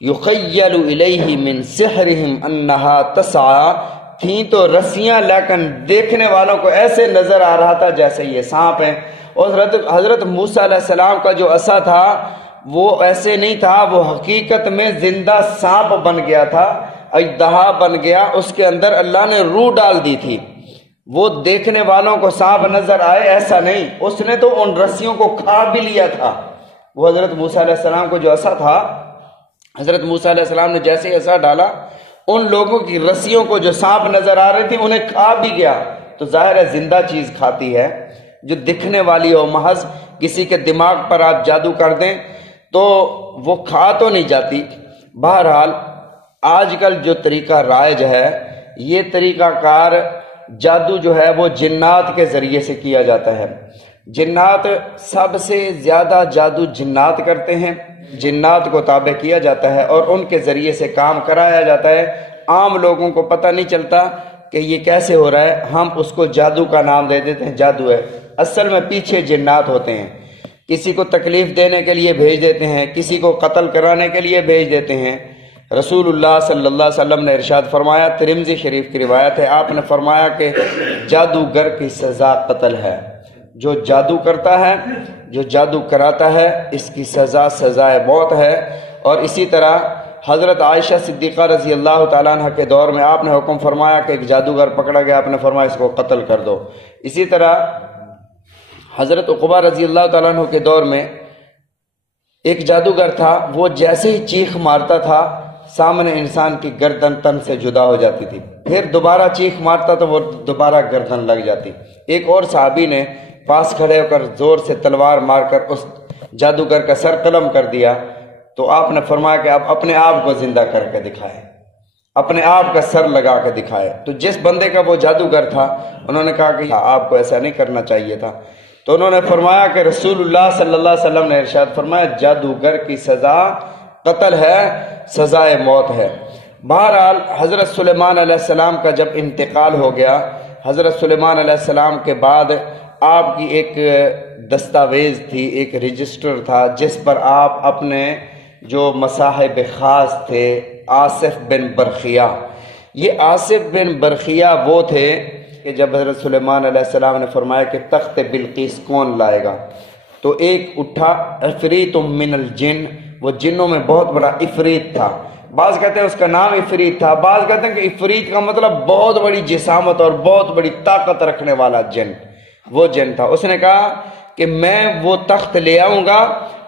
یخیل الیہ من سحرہم انہا تسعی، تھیں تو رسیاں لیکن دیکھنے والوں کو ایسے نظر آ رہا تھا جیسے یہ سانپ ہیں۔ اور حضرت موسیٰ علیہ السلام کا جو عصا تھا وہ ایسے نہیں تھا، وہ حقیقت میں زندہ سانپ بن گیا تھا، اژدہا بن گیا، اس کے اندر اللہ نے روح ڈال دی تھی۔ وہ دیکھنے والوں کو سانپ نظر آئے ایسا نہیں، اس نے تو ان رسیوں کو کھا بھی لیا تھا۔ وہ حضرت موسیٰ علیہ السلام کو جو عصا تھا، حضرت موسیٰ علیہ السلام نے جیسے ہی عصا ڈالا، ان لوگوں کی رسیوں کو جو سانپ نظر آ رہی تھی انہیں کھا بھی گیا۔ تو ظاہر ہے زندہ چیز کھاتی ہے جو دکھنے والی ہو، محض کسی کے دماغ پر آپ جادو کر دیں تو وہ کھا تو نہیں جاتی۔ بہرحال آج کل جو طریقہ رائج ہے، یہ طریقہ کار جادو جو ہے وہ جنات کے ذریعے سے کیا جاتا ہے۔ جنات سب سے زیادہ جادو جنات کرتے ہیں، جنات کو تابع کیا جاتا ہے اور ان کے ذریعے سے کام کرایا جاتا ہے۔ عام لوگوں کو پتہ نہیں چلتا کہ یہ کیسے ہو رہا ہے، ہم اس کو جادو کا نام دے دیتے ہیں، جادو ہے، اصل میں پیچھے جنات ہوتے ہیں۔ کسی کو تکلیف دینے کے لیے بھیج دیتے ہیں، کسی کو قتل کرانے کے لیے بھیج دیتے ہیں۔ رسول اللہ صلی اللہ علیہ وسلم نے ارشاد فرمایا، ترمذی شریف کی روایت ہے، آپ نے فرمایا کہ جادوگر کی سزا قتل ہے۔ جو جادو کرتا ہے، جو جادو کراتا ہے، اس کی سزا سزائے موت ہے۔ اور اسی طرح حضرت عائشہ صدیقہ رضی اللہ تعالیٰ عنہ کے دور میں آپ نے حکم فرمایا کہ ایک جادوگر پکڑا گیا، آپ نے فرمایا اس کو قتل کر دو۔ اسی طرح حضرت عقبہ رضی اللہ تعالیٰ عنہ کے دور میں ایک جادوگر تھا، وہ جیسے ہی چیخ مارتا تھا سامنے انسان کی گردن تن سے جدا ہو جاتی تھی، پھر دوبارہ چیخ مارتا تو وہ دوبارہ گردن لگ جاتی۔ ایک اور صحابی نے پاس کھڑے ہو کر زور سے تلوار مار کر اس جادوگر کا سر قلم کر دیا، تو آپ نے فرمایا کہ آپ اپنے آپ کو زندہ کر کے دکھائے، اپنے آپ کا سر لگا کے دکھائے۔ تو جس بندے کا وہ جادوگر تھا انہوں نے کہا کہ آپ کو ایسا نہیں کرنا چاہیے تھا، تو انہوں نے فرمایا کہ رسول اللہ صلی اللہ علیہ وسلم نے ارشاد فرمایا جادوگر کی سزا قتل ہے، سزائے موت ہے۔ بہرحال حضرت سلیمان علیہ السلام کا جب انتقال ہو گیا، حضرت سلیمان علیہ السلام کے بعد آپ کی ایک دستاویز تھی، ایک رجسٹر تھا جس پر آپ اپنے جو مصاحب خاص تھے، آصف بن برخیہ، یہ آصف بن برخیہ وہ تھے کہ جب حضرت سلیمان علیہ السلام نے فرمایا کہ تخت بلقیس کون لائے گا، تو ایک اٹھا عفریت من الجن، وہ جنوں میں بہت بڑا عفریت تھا۔ بعض کہتے ہیں اس کا نام عفریت تھا، بعض کہتے ہیں کہ عفریت کا مطلب بہت بڑی جسامت اور بہت بڑی طاقت رکھنے والا جن، وہ جن تھا۔ اس نے کہا کہ میں وہ تخت لے آؤں گا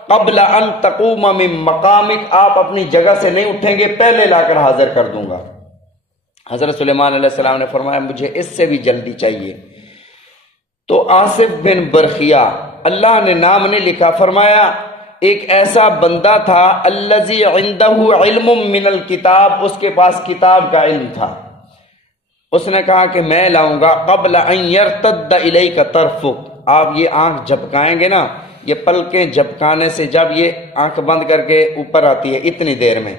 قبل ان تقوم من مقامک، آپ اپنی جگہ سے نہیں اٹھیں گے، پہلے لا کر حاضر کر دوں گا۔ حضرت سلیمان علیہ السلام نے فرمایا مجھے اس سے بھی جلدی چاہیے۔ تو آصف بن برخیہ، اللہ نے نام نہیں لکھا، فرمایا ایک ایسا بندہ تھا الذی عندہ علم من الکتاب، اس کے پاس کتاب کا علم تھا۔ اس نے کہا کہ میں لاؤں گا قبل ان یرتد الیک طرفک، آپ یہ آنکھ جھپکائیں گے نا، یہ پلکیں جھپکانے سے جب یہ آنکھ بند کر کے اوپر آتی ہے اتنی دیر میں،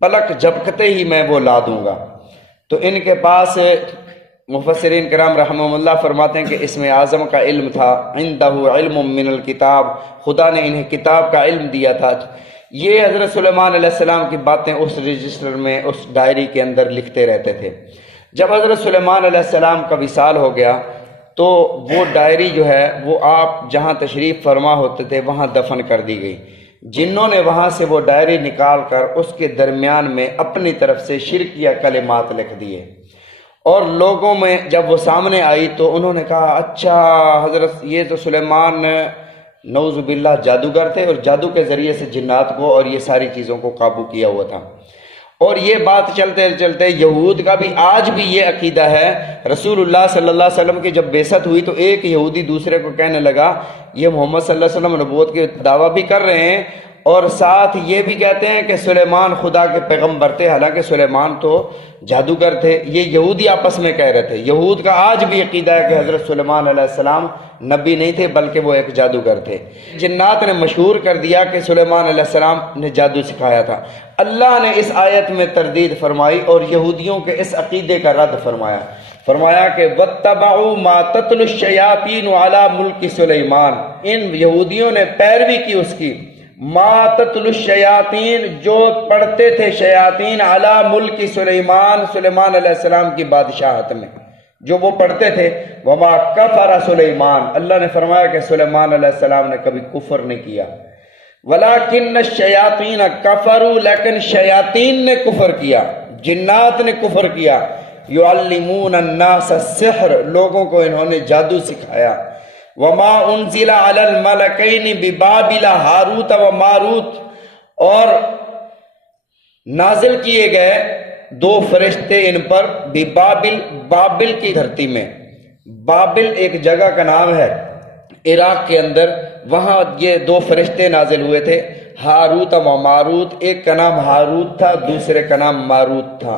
پلک جھپکتے ہی میں وہ لا دوں گا۔ تو ان کے پاس مفسرین کرام رحمہم اللہ فرماتے ہیں کہ اسم اعظم کا علم تھا، عندہ علم من الکتاب، خدا نے انہیں کتاب کا علم دیا تھا۔ یہ حضرت سلیمان علیہ السلام کی باتیں اس رجسٹر میں، اس ڈائری کے اندر لکھتے رہتے تھے۔ جب حضرت سلیمان علیہ السلام کا وصال ہو گیا تو وہ ڈائری جو ہے وہ آپ جہاں تشریف فرما ہوتے تھے وہاں دفن کر دی گئی۔ جنوں نے وہاں سے وہ ڈائری نکال کر اس کے درمیان میں اپنی طرف سے شرکیہ کلمات لکھ دیے، اور لوگوں میں جب وہ سامنے آئی تو انہوں نے کہا اچھا حضرت یہ تو سلیمان نعوذ باللہ جادوگر تھے، اور جادو کے ذریعے سے جنات کو اور یہ ساری چیزوں کو قابو کیا ہوا تھا۔ اور یہ بات چلتے چلتے یہود کا بھی آج بھی یہ عقیدہ ہے۔ رسول اللہ صلی اللہ علیہ وسلم کی جب بعثت ہوئی تو ایک یہودی دوسرے کو کہنے لگا یہ محمد صلی اللہ علیہ وسلم نبوت کے دعویٰ بھی کر رہے ہیں اور ساتھ یہ بھی کہتے ہیں کہ سلیمان خدا کے پیغمبر تھے، حالانکہ سلیمان تو جادوگر تھے۔ یہ یہودی آپس میں کہہ رہے تھے۔ یہود کا آج بھی عقیدہ ہے کہ حضرت سلیمان علیہ السلام نبی نہیں تھے بلکہ وہ ایک جادوگر تھے۔ جنات نے مشہور کر دیا کہ سلیمان علیہ السلام نے جادو سکھایا تھا۔ اللہ نے اس آیت میں تردید فرمائی اور یہودیوں کے اس عقیدے کا رد فرمایا، فرمایا کہ وَاتَّبَعُوا مَا تَتْلُو الشَّيَاطِينُ عَلَى مُلْكِ سلیمان، ان یہودیوں نے پیروی کی اس کی ما تتلو الشیاطین جو پڑھتے تھے شیاطین علی ملک سلیمان، سلیمان علیہ السلام کی بادشاہت میں جو وہ پڑھتے تھے، وما کفر سلیمان، اللہ نے فرمایا کہ سلیمان علیہ السلام نے کبھی کفر نہیں کیا، ولیکن الشیاطین کفروا، لیکن شیاطین نے کفر کیا، جنات نے کفر کیا، یعلمون الناس السحر، لوگوں کو انہوں نے جادو سکھایا، وما انزل علی الملکین ببابل ہاروت و ماروت، اور نازل کیے گئے دو فرشتے ان پر ببابل، بابل کی دھرتی میں، بابل ایک جگہ کا نام ہے عراق کے اندر، وہاں یہ دو فرشتے نازل ہوئے تھے، ہاروت و ماروت، ایک کا نام ہاروت تھا دوسرے کا نام ماروت تھا۔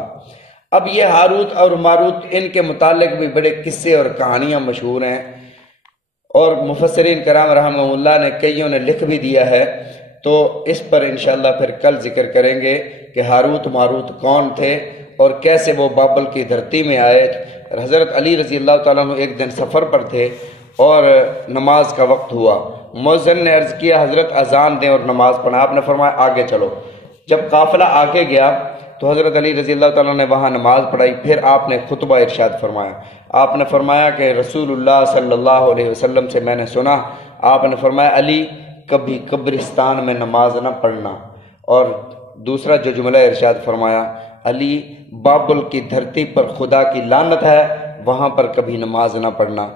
اب یہ ہاروت اور ماروت ان کے متعلق بھی بڑے قصے اور کہانیاں مشہور ہیں، اور مفسرین کرام رحمہ اللہ نے کئیوں نے لکھ بھی دیا ہے، تو اس پر انشاءاللہ پھر کل ذکر کریں گے کہ ہاروت ماروت کون تھے اور کیسے وہ بابل کی دھرتی میں آئے۔ حضرت علی رضی اللہ تعالیٰ عنہ ایک دن سفر پر تھے اور نماز کا وقت ہوا، مؤذن نے عرض کیا حضرت اذان دیں اور نماز پڑھیں، آپ نے فرمایا آگے چلو۔ جب قافلہ آگے گیا تو حضرت علی رضی اللہ تعالیٰ نے وہاں نماز پڑھائی، پھر آپ نے خطبہ ارشاد فرمایا، آپ نے فرمایا کہ رسول اللہ صلی اللہ علیہ وسلم سے میں نے سنا، آپ نے فرمایا علی کبھی قبرستان میں نماز نہ پڑھنا، اور دوسرا جو جملہ ارشاد فرمایا علی بابل کی دھرتی پر خدا کی لعنت ہے، وہاں پر کبھی نماز نہ پڑھنا،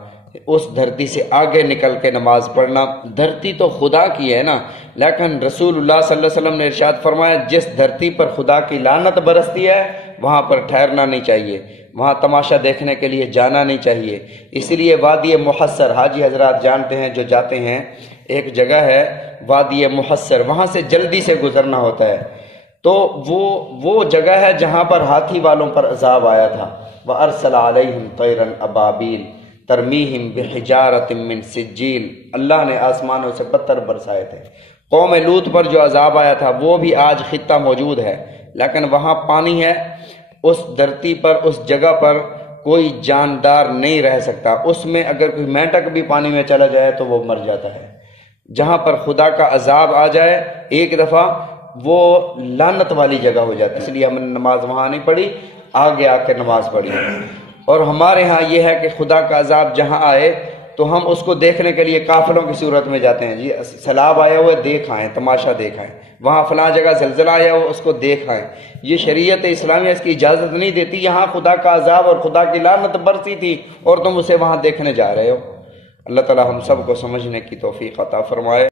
اس دھرتی سے آگے نکل کے نماز پڑھنا۔ دھرتی تو خدا کی ہے نا، لیکن رسول اللہ صلی اللہ علیہ وسلم نے ارشاد فرمایا جس دھرتی پر خدا کی لعنت برستی ہے وہاں پر ٹھہرنا نہیں چاہیے، وہاں تماشا دیکھنے کے لیے جانا نہیں چاہیے۔ اس لیے وادی محصر، حاجی حضرات جانتے ہیں جو جاتے ہیں، ایک جگہ ہے وادی محصر، وہاں سے جلدی سے گزرنا ہوتا ہے، تو وہ جگہ ہے جہاں پر ہاتھی والوں پر عذاب آیا تھا، وَأَرْسَلَ عَلَيْهِمْ طَيْرًا أَبَابِيلَ ترمیہم بحجارۃ من سجیل، اللہ نے آسمانوں سے پتھر برسائے تھے۔ قوم لوط پر جو عذاب آیا تھا وہ بھی آج خطہ موجود ہے، لیکن وہاں پانی ہے، اس دھرتی پر اس جگہ پر کوئی جاندار نہیں رہ سکتا، اس میں اگر کوئی مینڈک بھی پانی میں چلا جائے تو وہ مر جاتا ہے۔ جہاں پر خدا کا عذاب آ جائے ایک دفعہ وہ لعنت والی جگہ ہو جاتی ہے، اس لیے ہم نے نماز وہاں نہیں پڑھی، آگے آ کے نماز پڑھی۔ اور ہمارے ہاں یہ ہے کہ خدا کا عذاب جہاں آئے تو ہم اس کو دیکھنے کے لیے قافلوں کی صورت میں جاتے ہیں، جی سیلاب آیا ہوا ہے دیکھ آئیں، تماشا دیکھ آئیں، وہاں فلاں جگہ زلزلہ آیا ہوا اس کو دیکھ آئیں۔ یہ شریعت اسلامیہ اس کی اجازت نہیں دیتی، یہاں خدا کا عذاب اور خدا کی لعنت برسی تھی اور تم اسے وہاں دیکھنے جا رہے ہو۔ اللہ تعالی ہم سب کو سمجھنے کی توفیق عطا فرمائے۔